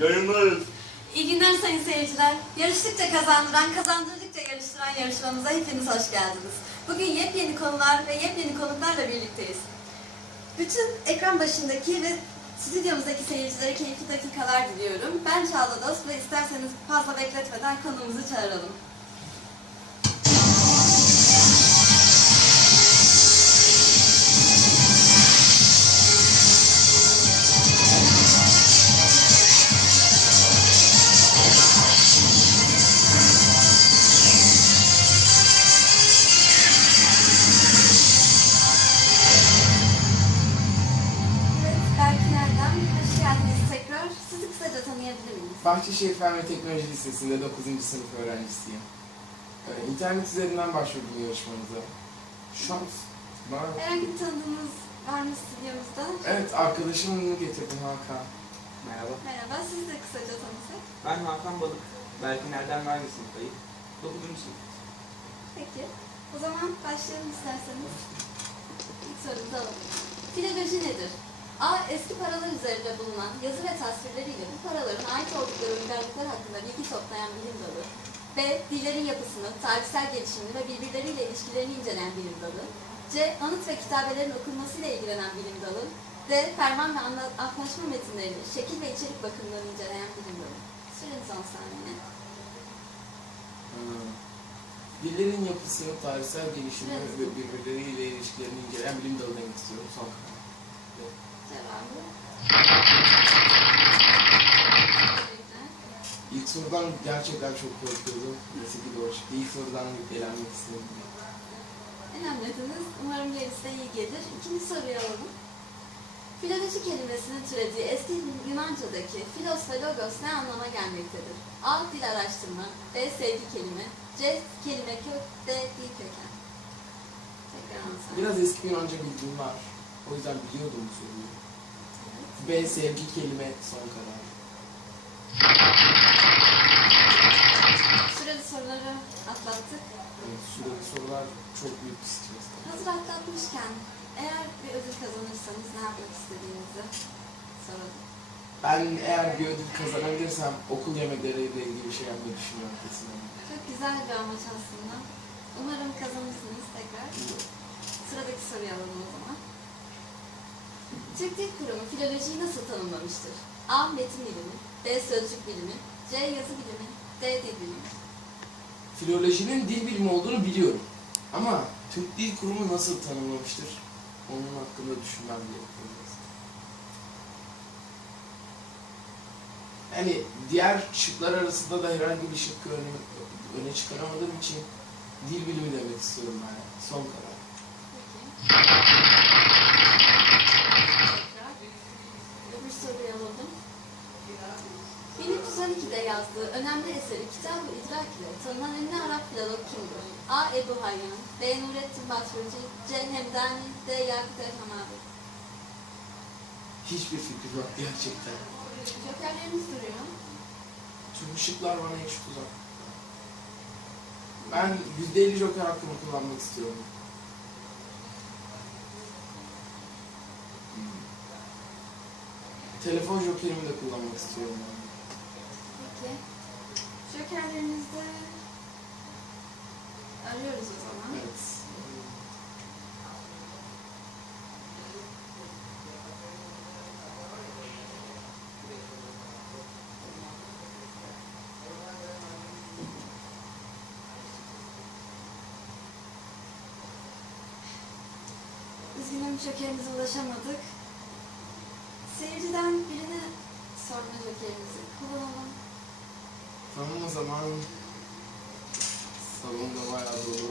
Yayınlarız. İyi günler sayın seyirciler. Yarıştıkça kazandıran, kazandırdıkça yarıştıran yarışmamıza hepiniz hoş geldiniz. Bugün yepyeni konular ve yepyeni konuklarla birlikteyiz. Bütün ekran başındaki ve stüdyomuzdaki seyircilere keyifli dakikalar diliyorum. Ben Çağla Dost ve isterseniz fazla bekletmeden konuğumuzu çağıralım. Bahçeşehir Fen ve Teknoloji Lisesi'nde 9. sınıf öğrencisiyim. Ee, İnternet üzerinden başvurdum yarışmamıza. Şans. Bana... Herhangi bir tanıdığınız var mı stüdyomuzda? Evet, arkadaşımı getirdim Hakan. Merhaba, Merhaba, siz de kısaca tanısak. ben Hakan Balık. Berkin Erdem aynı sınıftayım. 9. sınıf. Peki, o zaman başlayalım isterseniz. İlk sorumuzu alalım. Filoloji nedir? A. Eski paralar üzerinde bulunan yazı ve tasvirleriyle bu paraların ait oldukları uygarlıklar hakkında bilgi toplayan bilim dalı. B. Dillerin yapısını, tarihsel gelişimini ve birbirleriyle ilişkilerini inceleyen bilim dalı. C. Anıt ve kitabelerin okunmasıyla ilgilenen bilim dalı. D. Ferman ve antlaşma metinlerini şekil ve içerik bakımından inceleyen bilim dalı. Süreniz 10 saniye. Hmm. Dillerin yapısını, tarihsel gelişimi Evet. ve birbirleriyle ilişkilerini inceleyen bilim dalı demek istiyorum. Son karar. Cevabı. İlk sorudan gerçekten çok korkuyordum. Neyse ki doğru çıktı. İlk sorudan elenmek istedim. Önemlediniz. Umarım gerisi iyi gelir. İkinci soruyu alalım. Filoloji kelimesinin türediği eski Yunanca'daki filos ve logos ne anlama gelmektedir? A. Dil araştırma. B. Sevgi kelime. C. Kelime kök. D. Dil köken. Tekrar anlatsana. Biraz eski Yunanca bilgim var. O yüzden biliyordum bu soruyu. B sevgi kelime son karar. Süreli soruları atlattık. Evet, süreli sorular çok büyük bir stres. Hazır atlatmışken eğer bir ödül kazanırsanız ne yapmak istediğinizi soralım. Ben eğer bir ödül kazanabilirsem okul yemekleriyle ilgili bir şey yapmayı düşünüyorum kesinlikle. Çok güzel bir amaç aslında. Umarım kazanırsınız tekrar. Sıradaki soruyu alalım o zaman. Türk Dil Kurumu filolojiyi nasıl tanımlamıştır? A. Metin bilimi B. Sözcük bilimi C. Yazı bilimi D. Dil bilimi Filolojinin dil bilimi olduğunu biliyorum. Ama Türk Dil Kurumu nasıl tanımlamıştır? Onun hakkında düşünmem gerekiyor. Yani diğer şıklar arasında da herhangi bir şıkkı öne, öne çıkaramadığım için dil bilimi demek istiyorum ben. Son karar. Peki. Tekrar. Öbür soruyu alalım. 1312'de yazdığı önemli eseri Kitab-ı İdrak ile tanınan ünlü Arap filolog kimdir? A. Ebu Hayyan B. Nurettin Batırcı C. Hemdani D. Yakut Hamavi Hiçbir fikrim yok gerçekten. Jokerlerimiz duruyor. Tüm şıklar bana hiç uzak. Ben %50 joker hakkımı kullanmak istiyorum. Hmm. Telefon jokerimi de kullanmak istiyorum. ben. Peki. Jokerlerimizde arıyoruz o zaman. Evet. Üzgünüm jokerimize ulaşamadık. Seyirciden birine sorma jokerimizi kullanalım. Tamam o zaman salonda bayağı dolu.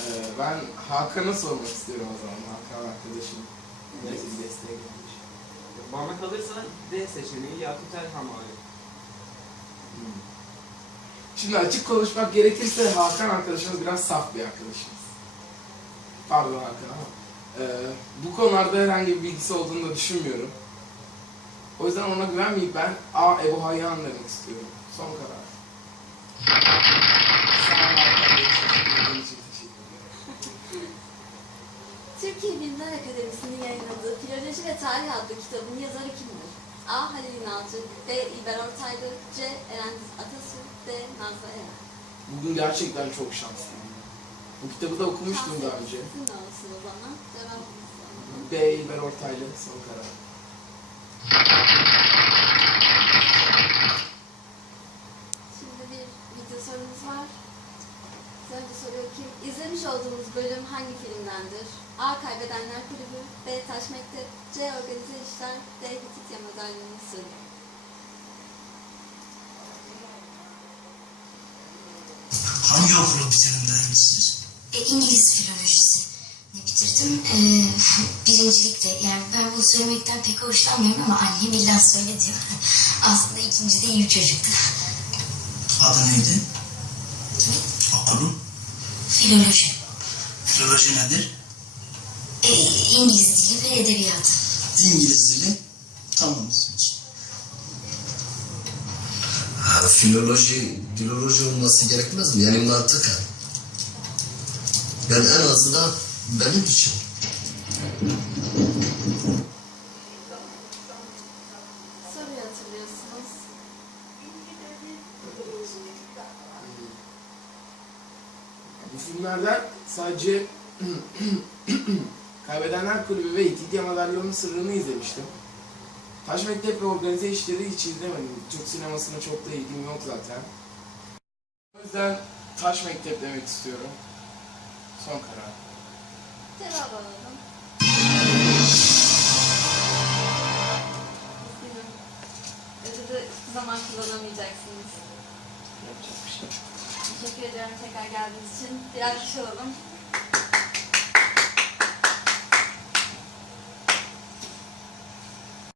Ee, ben Hakan'a sormak istiyorum o zaman. Hakan arkadaşım. Bir desteğe gelmiş. Bana kalırsa D seçeneği Yakut El Hamavi. Hmm. Şimdi açık konuşmak gerekirse Hakan arkadaşımız biraz saf bir arkadaşımız. Pardon Hakan ama e, bu konularda herhangi bir bilgisi olduğunu da düşünmüyorum. O yüzden ona güvenmeyip ben A. Ebu Hayyan demek istiyorum. Son karar. Türkiye Bilimler Akademisi'nin yayınladığı Filoloji ve Tarih adlı kitabın yazarı kimdir? A. Halil İnalcı B. İlber Ortaylı C. Eren Atasu D. Nazlı Eren Bugün gerçekten çok şanslıyım. Bu kitabı da okumuştum daha önce. Sizin de olsun o zaman. Devam. B. İlber Ortaylı son karar. Şimdi bir video sorumuz var. Size önce soruyor ki, izlemiş olduğunuz bölüm hangi filmdendir? A. Kaybedenler Kulübü B. Taş Mektep C. Organize İşler D. Hititya Madalyonun Sırrı Hangi okulu bitirdiniz siz? E, İngiliz filolojisi ne bitirdim. E, birincilikle yani ben bunu söylemekten pek hoşlanmıyorum ama annem illa söyle diyor. Aslında ikinci de iyi çocuktu. Adı neydi? Okulun? Filoloji. Filoloji nedir? E, İngiliz dili ve edebiyatı. İngiliz dili. Tamam bizim için. Ha, filoloji, filoloji olması gerekmez mi? Yani mantıken. Yani en azından benim için. Soruyu hatırlıyorsunuz. Bu filmlerden sadece Kaybedenler Kulübü ve İtidya Madalyonun Sırrını izlemiştim. Taş Mektep ve Organize İşleri hiç izlemedim. Türk sinemasına çok da ilgim yok zaten. O yüzden Taş Mektep demek istiyorum. Son karar. Cevap alalım. Ödülü zaman kullanamayacaksınız. Yapacak bir şey. Teşekkür ediyorum tekrar geldiğiniz için. Bir alkış alalım.